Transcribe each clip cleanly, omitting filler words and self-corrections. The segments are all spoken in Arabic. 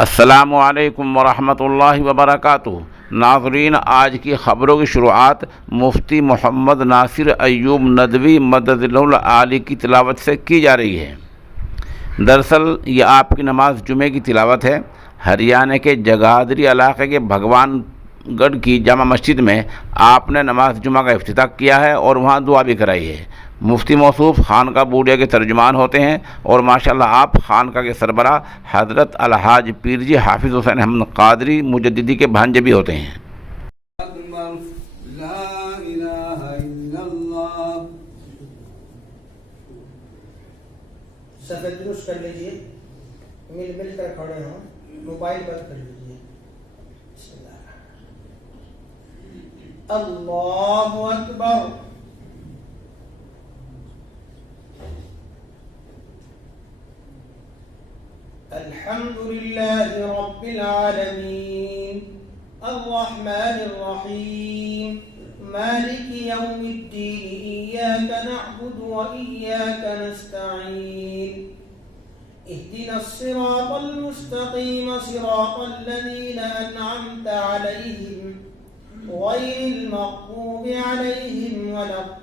अस्सलामु अलैकुम वरहमतुल्लाहि वबरकातुहू। नाज़रीन, आज की ख़बरों की शुरुआत मुफ्ती मोहम्मद नासिर अय्यूब नदवी मददुल आली की तिलावत से की जा रही है। दरअसल ये आपकी नमाज जुमे की तिलावत है। हरियाणा के जगाधरी इलाके के भगवानगढ़ की जामा मस्जिद में आपने नमाज जुमा का इफ्तिताह किया है और वहाँ दुआ भी कराई है। मुफ्ती मौसूफ खानका बूढ़िया के तर्जुमान होते हैं और माशाल्लाह आप खानका के सरबरा हज़रत अलहाज पीरजी हाफिज़ हुसैन अहमद कादरी मुजद्दिदी के भांजे भी होते हैं। सफेद दुरुस्त कर लीजिए, मिल कर खड़े हों, मोबाइल बंद कर लीजिए। अल्लाहु अकबर। अल्हम्दुलिल्लाहि रब्बिल आलमीन, अर्रहमानिर रहीम, मालिकि यौमिद्दीन, इय्याका नअबुदु व इय्याका नस्तईन, इहदिनस सिरातल मुस्तकीम, सिरातल लज़ीना अनअमता अलैहिम, गैरिल मग़्दूबि अलैहिम वलद्दाल्लीन।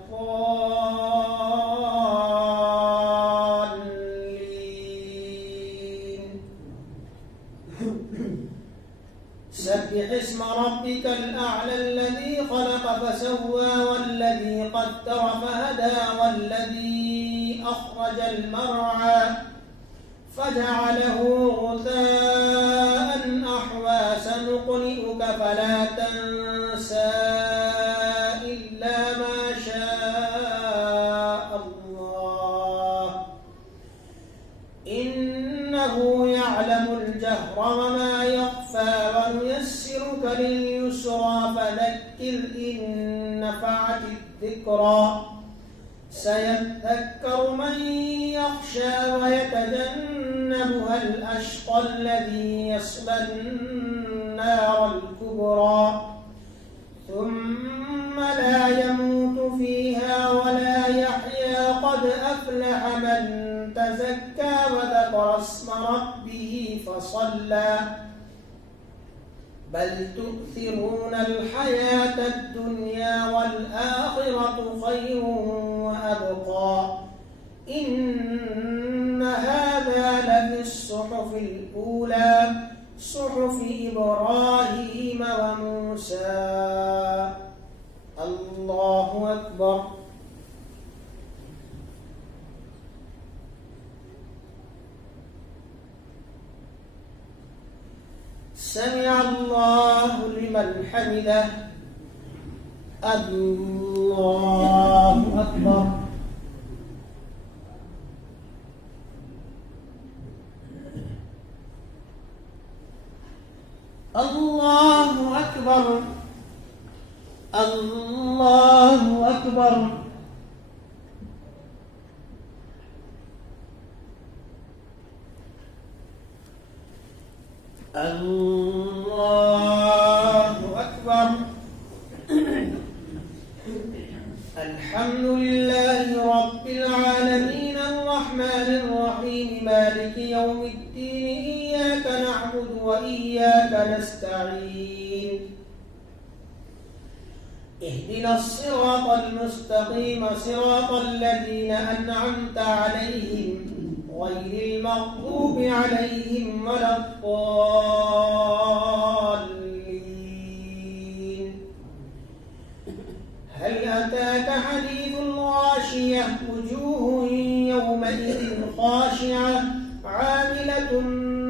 सब्बिह इस्म रब्बिकल अअला अल्लज़ी खलक़ फसव्वा वल्लज़ी क़द्दर फहदा वल्लज़ी अख़रजल मर्अा फजअलहु गुसाअन अहवा सनुक़रिउक फला तंसा इल्ला मा शाअ अल्लाह इन्नहु यअलमुल जहरा वमा यख़फ़ा वनुयस्सिरुक लिल-युस्रा फذكر إن نفعت الذكرى سيذكر من يخشى ويتجنبها الأشقى الذي يصلى النار الكبرى ثم لا يموت فيها ولا يحيا قد أفلح من تزكى وذكر اسم ربه فصلى بل تؤثرون الحياة الدنيا والآخرة خير وأبقى إن هذا لفي الصحف الأولى صحف إبراهيم وموسى. الله أكبر. سمع الله لمن حمده. الله أكبر. الله أكبر. الله أكبر. الله أكبر. الحمد لله رب العالمين الرحمن الرحيم مالك يوم الدين إياك نعبد وإياك نستعين اهدنا الصراط المستقيم صراط الذين أنعمت عليهم غير المغضوب عليهم ولا الضالين. هل أتاك حديث الغاشية وجوه يومئذ خاشعة عاملة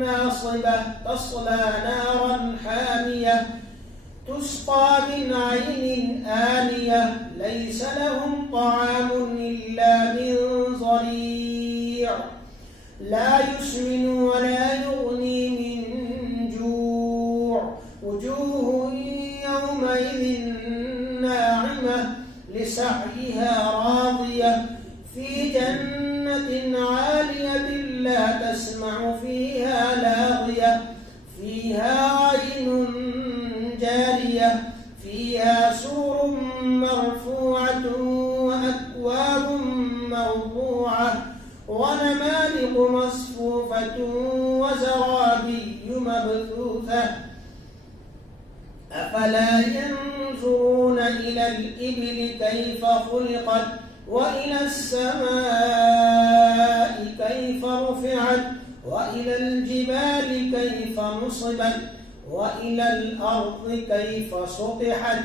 ناصبة تصلى نارا حامية تسقى من عين آنية ليس لهم طعام إلا من ضريع لا يسمن ولا يغني من جوع وجوه يومئذ ناعمة لسعيها راضية في جنة عالية لا تسمع فيها لاغية فيها عين جارية فيها سرر مرفوعة وأكواب موضوعة ونمارق مصفوفة وزرابي مبثوثة أفلا ينظرون إلى الإبل كيف خلقت وإلى السماء كيف رفعت وإلى الجبال كيف نصبت وإلى الأرض كيف سطحت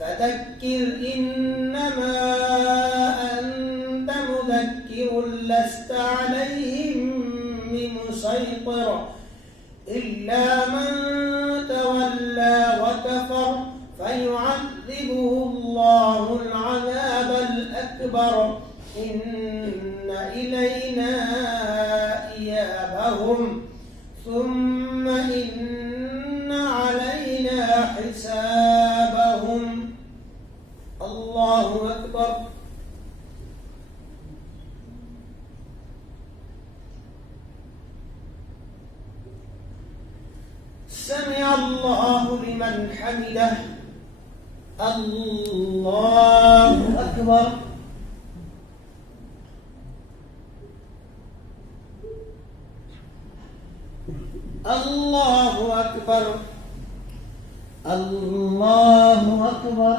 فذكر إنما أنت مذكر لست عليهم بمسيطر إلا من تولى وكفر فيعذبه الله العذاب الأكبر إن إلينا إيابهم ثم إن علينا حسابهم. الله أكبر. سمع الله لمن حمده. الله أكبر. الله أكبر. الله أكبر.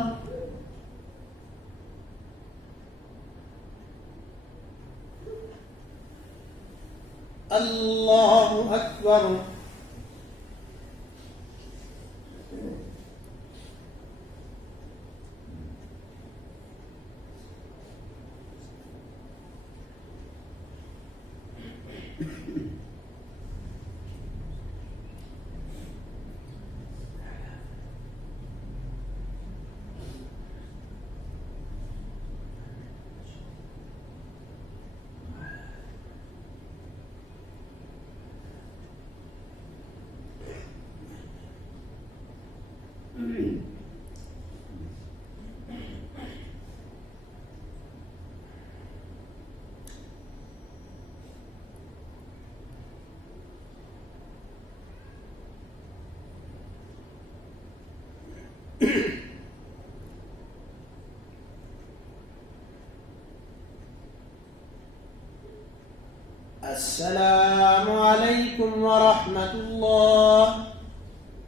الله أكبر. السلام عليكم ورحمة الله.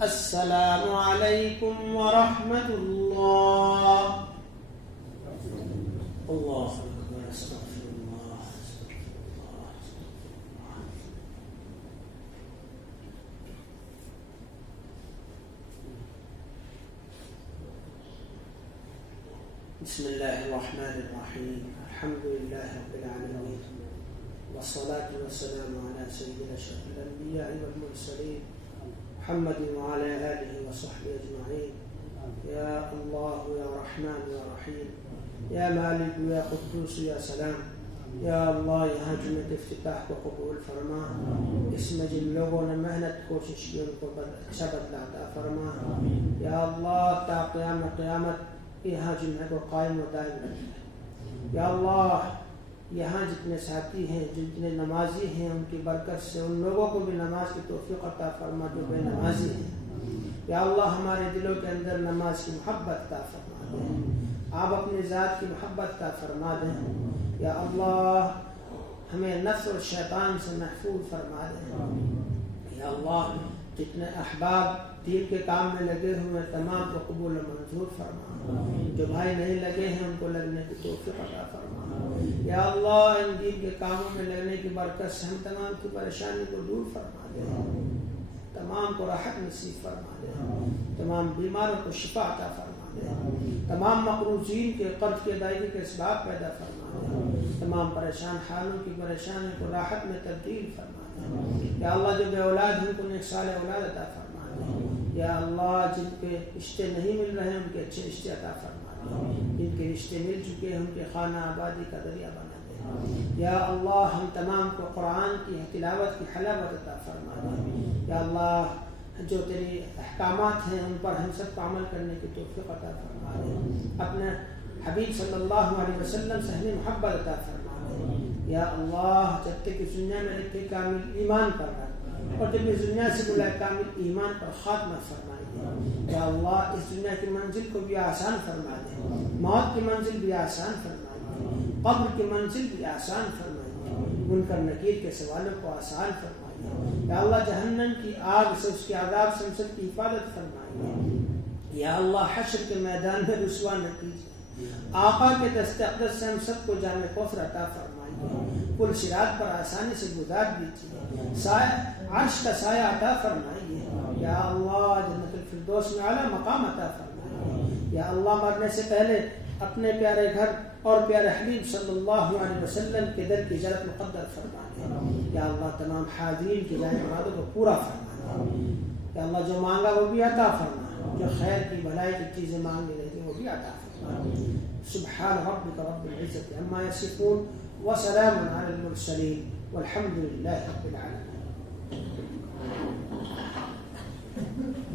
السلام عليكم ورحمة الله. الله أكبر. استغفر الله. بسم الله الرحمن الرحيم. الحمد لله رب العالمين والصلاة والسلام على سيدنا أشرف الأنبياء والمرسلين محمد وعلى آله وصحبه أجمعين. يا الله يا رحمن يا رحيم يا مالك يا قدوس يا سلام. یا اللہ یہاں جمعہ افتتاح کو قبول فرما. اس میں جن لوگوں نے محنت کوشش کی ان کو اچھا بدلہ عطا فرما. یا اللہ تا قیامت یہاں جمعہ کو قائم و دائم رکھے. یا اللہ یہاں جتنے ساتھی ہیں جتنے نمازی ہیں ان کی برکت سے ان لوگوں کو بھی نماز کی توفیق عطا فرما جو بے نمازی ہیں. یا اللہ ہمارے دلوں کے اندر نماز کی محبت عطا فرما دیں. آپ اپنی ذات کی محبت عطا فرما دیں. یا اللہ ہمیں نفس اور شیطان سے محفوظ فرما دیں. یا اللہ جتنے احباب دین کے کام میں لگے ہوئے تمام کو قبول و منظور فرما. جو بھائی نہیں لگے ہیں ان کو لگنے کی توفیق عطا فرما. یا اللہ ان دین کے کاموں میں لگنے کی برکت سے ہم تمام کی پریشانی کو دور فرما دے. تمام کو راحت نصیب فرما دے. تمام بیماروں کو شفا عطا فرما دے. تمام مقروضین کے قرض کی ادائیگی کے اسباب پیدا فرما دے. تمام پریشان حالوں کی پریشانی کو راحت میں تبدیل فرما دے. یا اللہ جو بے اولاد ہیں ان کو نیک صالح اولاد عطا فرما دے. یا اللہ جن کے رشتے نہیں مل رہے ہیں ان کے اچھے رشتے عطا فرما دے. جن کے رشتے مل چکے ہیں ان کے خانہ آبادی کا ذریعہ بنا دے. یا اللہ ہم تمام کو قرآن کی تلاوت کی حلاوت عطا فرما دے. یا اللہ جو تیری احکامات ہیں ان پر ہم سب کو عمل کرنے کی توفیق عطا فرما دے. اپنے حبیب صلی اللہ علیہ وسلم سے ہمیں محبت عطا فرما دے. یا اللہ جب تک اس دنیا میں رکھے کامل ایمان پر رکھ اور جب اس دنیا سے بلائے کامل ایمان پر خاتمہ فرمائے. یا اللہ اس دنیا کی منزل کو بھی آسان فرما دے. موت کی منزل بھی آسان فرما دے. قبر کی منزل بھی آسان فرما دے. منکر نکیر کے سوالوں کو آسان فرمائیے. یا اللہ جہنم کی آگ سے اس کے عذاب سے ہم سب کی حفاظت فرمائیے. یا اللہ حشر کے میدان میں رسوا نہ کیجیے. آقا کے دست اقدس سے ہم سب کو جام کوثر عطا فرمائیے. پل صراط پر آسانی سے گزار دیجیے. عرش کا سایہ عطا فرمائیے. یا اللہ جنت الفردوس میں اعلیٰ مقام عطا فرمائیے. یا اللہ مرنے سے پہلے اپنے پیارے گھر اور پیارے حبیب صلی اللہ علیہ وسلم کے در کی زیارت مقدر فرمائیے. یا اللہ تمام حاضرین کی جائے مرادوں کو پورا فرمائیے. یا اللہ جو مانگا وہ بھی عطا فرمائے, جو خیر کی بھلائی کی چیزیں مانگنے رہتی ہیں وہ بھی عطا فرمائے. سبحان ربک رب العزت عما یصفون وسلام علی المرسلین والحمد للہ رب العالمین.